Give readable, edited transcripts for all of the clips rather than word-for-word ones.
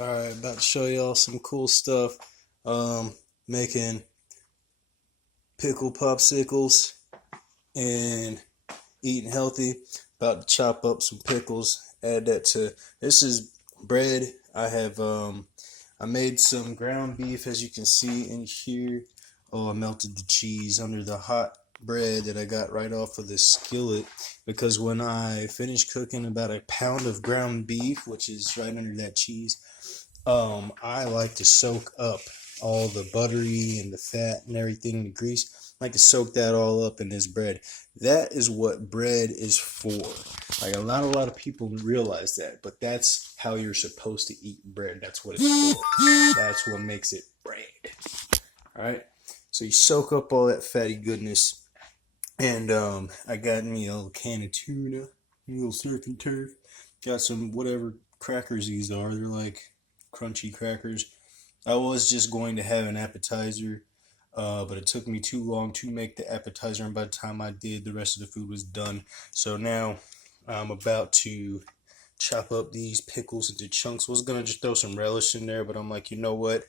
Alright, about to show y'all some cool stuff. Making pickle popsicles and eating healthy. About to chop up some pickles, add that to, this is bread. I made some ground beef, as you can see in here. Oh, I melted the cheese under the hot bread that I got right off of this skillet, because when I finish cooking about a pound of ground beef, which is right under that cheese, I like to soak up all the buttery and the fat and everything, the grease. I like to soak that all up in this bread. That is what bread is for. Like, not a lot of people realize that, but that's how you're supposed to eat bread. That's what it's for. That's what makes it bread. All right. So you soak up all that fatty goodness, and I got me a little can of tuna, a little surf and turf. Got some whatever crackers these are. They're like crunchy crackers. I was just going to have an appetizer, but it took me too long to make the appetizer, and by the time I did, the rest of the food was done. So now I'm about to chop up these pickles into chunks. I was gonna just throw some relish in there, but I'm like, you know what?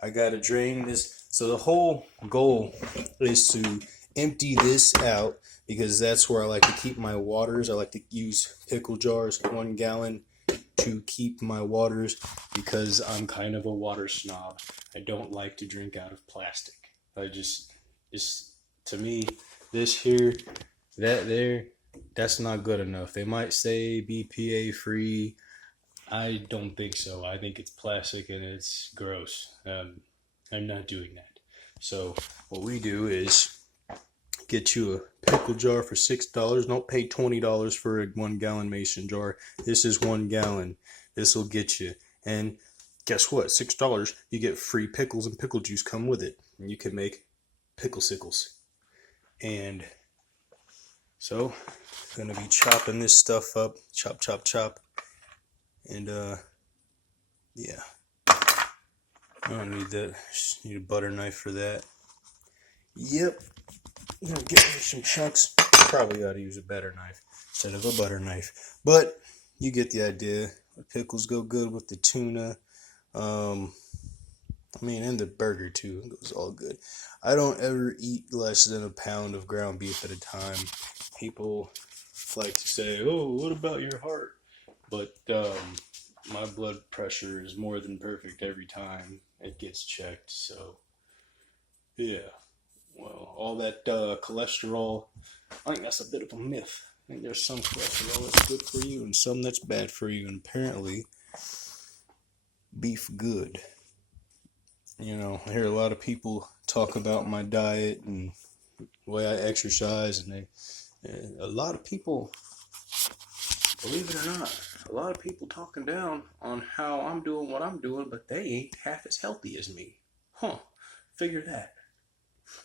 I gotta drain this. So the whole goal is to empty this out, because that's where I like to keep my waters. I like to use pickle jars, 1 gallon, to keep my waters, because I'm kind of a water snob. I don't like to drink out of plastic. To me, this here, that there, that's not good enough. They might say BPA free. I don't think so. I think it's plastic and it's gross. I'm not doing that. So what we do is get you a pickle jar for $6. Don't pay $20 for a 1 gallon mason jar. This is 1 gallon. This will get you. And guess what? $6, you get free pickles, and pickle juice come with it. And you can make pickle sickles. And so I'm gonna be chopping this stuff up. Chop, chop, chop. And yeah. I don't need that. Just need a butter knife for that. Yep. I'm gonna get me some chunks. Probably ought to use a better knife instead of a butter knife. But you get the idea. The pickles go good with the tuna. And the burger too. It goes all good. I don't ever eat less than a pound of ground beef at a time. People like to say, "Oh, what about your heart?" But my blood pressure is more than perfect every time it gets checked. So yeah. Well, all that cholesterol, I think that's a bit of a myth. I think there's some cholesterol that's good for you and some that's bad for you. And apparently, beef good. I hear a lot of people talk about my diet and the way I exercise, and a lot of people, believe it or not, a lot of people talking down on how I'm doing what I'm doing, but they ain't half as healthy as me. Huh, figure that.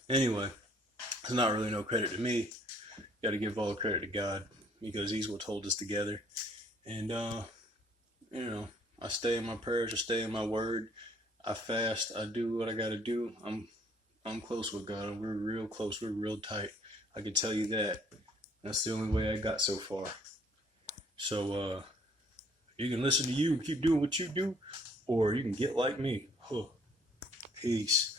Anyway, it's not really no credit to me. Got to give all the credit to God, because He's what hold us together. And I stay in my prayers, I stay in my word, I fast, I do what I got to do. I'm close with God. We're real close. We're real tight. I can tell you that. That's the only way I got so far. So you can listen to you and keep doing what you do, or you can get like me. Huh. Peace.